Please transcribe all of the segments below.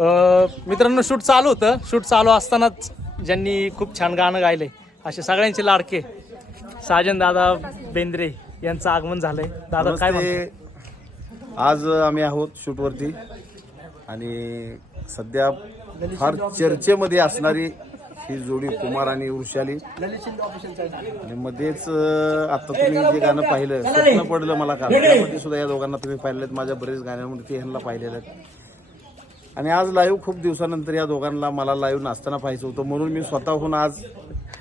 मित्रांनो शूट चालू होतं. शूट चालू असतानाच ज्यांनी खूप छान गाणं गायले असे सगळ्यांचे लाडके साजन दादा बेंद्रे यांचं आगमन झालंय. दादा काय म्हणते? आज आम्ही आहोत शूटवरती आणि सध्या फार चर्चेमध्ये असणारी ही जोडी कुमार आणि वृषाली. आणि मध्येच आता तुम्ही जे गाणं पाहिलं स्वप्न पडलं मला काल, त्यामध्ये सुद्धा या दोघांना तुम्ही पाहिलेत. माझ्या बरेच गाण्यांमध्ये ते ह्यांना पाहिलेलं आहेत. आणि आज लाईव्ह खूप दिवसानंतर या दोघांना मला लाईव्ह नाचताना पाहायचं होतं, म्हणून मी स्वतःहून आज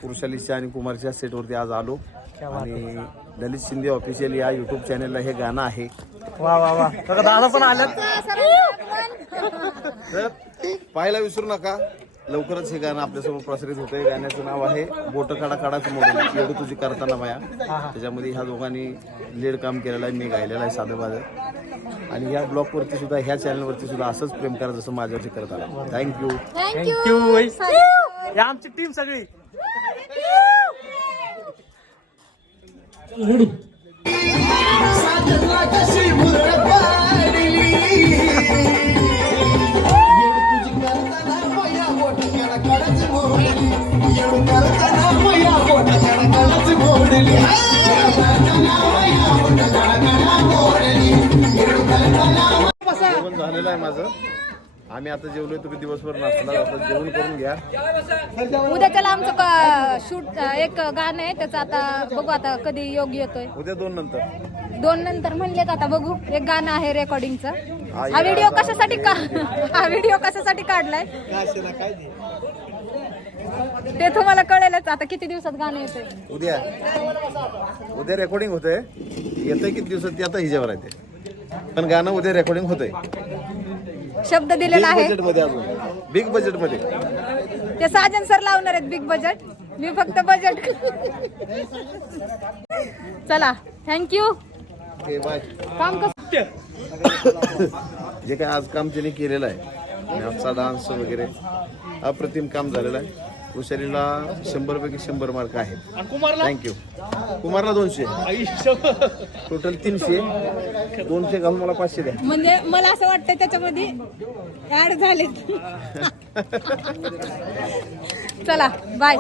वृषालीच्या आणि कुमारच्या सेटवरती आज आलो. आणि ललित शिंदे ऑफिशियल या युट्यूब चॅनलला हे गाणं आहे. वा वा वा, दादा पण आल्यात. तर पाहायला विसरू नका. लवकरच हे गाणं आपल्यासमोर प्रसारित होतंय. गाण्याचं नाव आहे बोट काढा काढाचं मॉडेल, एवढं तुझी करताना माया. त्याच्यामध्ये ह्या दोघांनी लीड काम केलेलं आहे, मी गायलेलं आहे साधं बाजं. आणि ह्या ब्लॉगवरती सुद्धा ह्या चॅनलवरती सुद्धा असंच प्रेम करा जसं माझ्यावरती करत आला. Thank you thank you. या आमची टीम सगळी. जेवण झालेलं आहे माझं. आम्ही आता जेवलोय, तुम्ही दिवसभर नाचला आता जेवण करून घ्या. उद्याच्याला आमचं शूट एक गाणं आहे त्याचं, आता बघू आता कधी योग येतोय. उद्या 2 नंतर 2 नंतर म्हणलेत, आता बघू. एक गाणं आहे रेकॉर्डिंगचं. हा व्हिडिओ कशासाठी काढलाय ते तुम्हाला कळेलच आता किती दिवसात गाणं येतंय. उद्या रेकॉर्डिंग होतंय. येतंय किती दिवसात ते आता हिच्यावर आहे ते, पण गाणं उद्या रेकॉर्डिंग होतंय. शब्द दिलेला आहे बजेट मध्ये, अजून बिग बजेट मध्ये. ते साजन सर लावणार आहेत बिग बजेट, मी फक्त बजेट. चला थँक्यू. बाय. काम कसं जे काय आज काम त्यांनी केलेलं आहे आणि आजचा डान्स वगैरे अप्रतिम काम झालेलं आहे. वृषालीला 100 पैकी 100 मार्क आहेत. थँक्यू. कुमारला 200, टोटल 300. 200 घालून मला 500 द्या. म्हणजे मला असं वाटतं त्याच्यामध्ये ऍड झालेत. चला बाय.